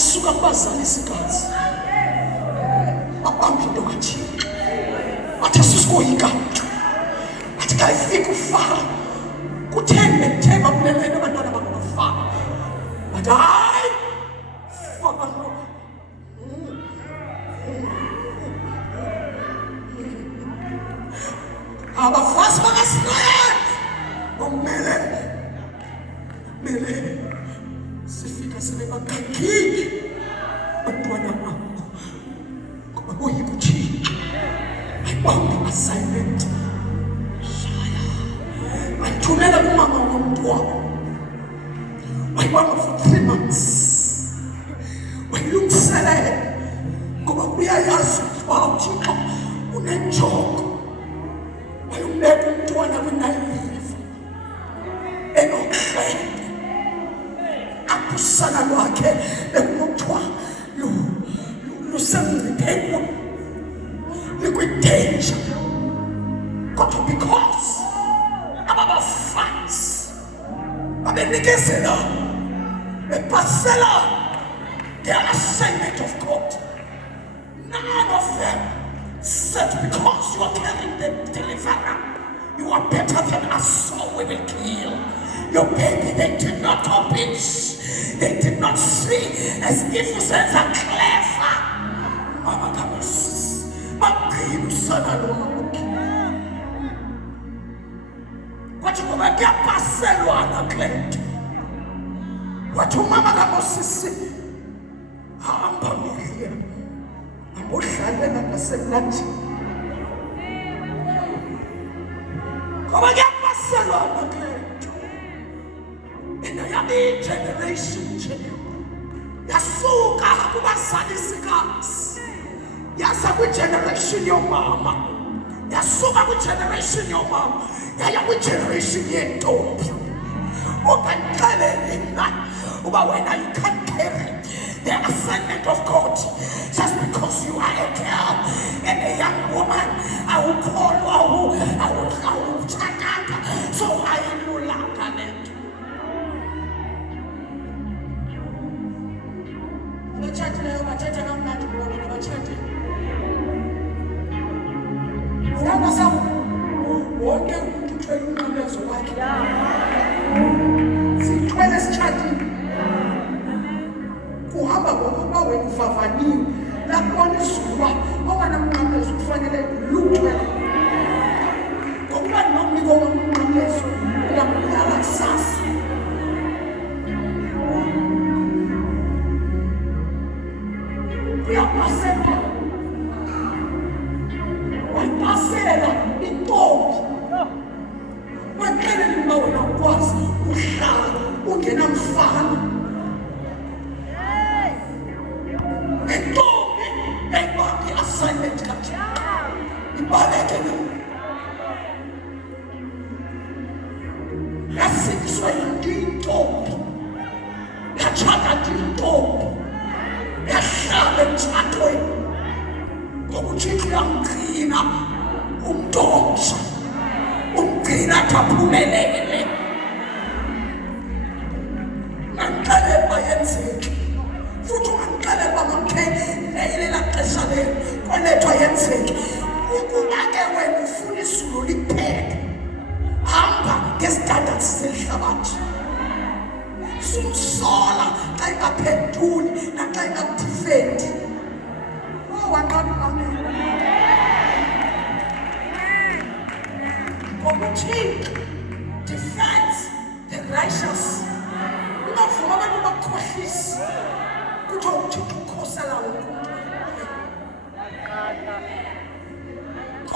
yasuka kubazali isikazi abambe into kaThixo athi sisikoyikathi athi kayifika ufaka kuthembe themba kulelena abantwana bangabafaka but hayi faka lo abafazi bakaSirayeli bomele sifika sebebagagile bantwana bakho ngoba boyikuThixo ayibambe assignment shaya ayithumela kumama womuntu wakho wayibamba for 3 months wayilungiselela ngoba uyayazi ukuba uThixo unenjongo wayumbeka umntwana kwinayiliva enokuhleka usana lwakhe ekuthiwa lusemngcipheni likwi-danger kodwa because ababafazi babenikezela bepasela the assignment of God. None of them said because you are carrying the deliverer you are better than us, so we will kill your baby. They did not open. They did not see as if you said are clever. Mama Kamus, Makibu Sanaloki. What you want to get Barcelona, Clint? What you Mama Kamus? I'm here. I'm more than a percentage. Come and get Barcelona, Clint. Yami generation yasuka kubazali isikazi yasa kwi-generation yomama yasuka kwi-generation yomama yaya kwi-generation yentombi ukanixelele na uba wena you can't carry the assignment of God just because you are a girl and a young woman. Awutshatanga so ayilulanga lento. Bathathe leyo bathathe kamnandi bona bathathe. Saba sabu wonke umuntu uthwele umnqamlezo wakhe. Sithwele sitshatile. Kuhamba ngokuba wena uvavaniwe lakubona izulu obana umnqamlezo kufanele luthwele. Ngokuba nomniko womnqamlezo uyambulala kusasa. Uyapasela intombi waxelela uba wena ukwazi uhlala ungenamfana. Intombi eyibambe i-assignment kaThixo ibaleke yasikiswa yintombi yatshata intombi yahlala emtshatweni ngoba uThixo uyamgcina umntombi umgcina athi aphumelele. Ngandixelela uba yenzeke futhi ungandixelela uba mamkhelela xesha kwanethwa yenzeke. Ukuba ke wena ufuna izulu liphele hamba ngezitandards zelihlabathi. Sumsola xa ingaphenduli naxa ingakudifendi. Wanqabi amen. Ngoba uThixo defends the righteous. Ungavuma abantu bakukhohlisa.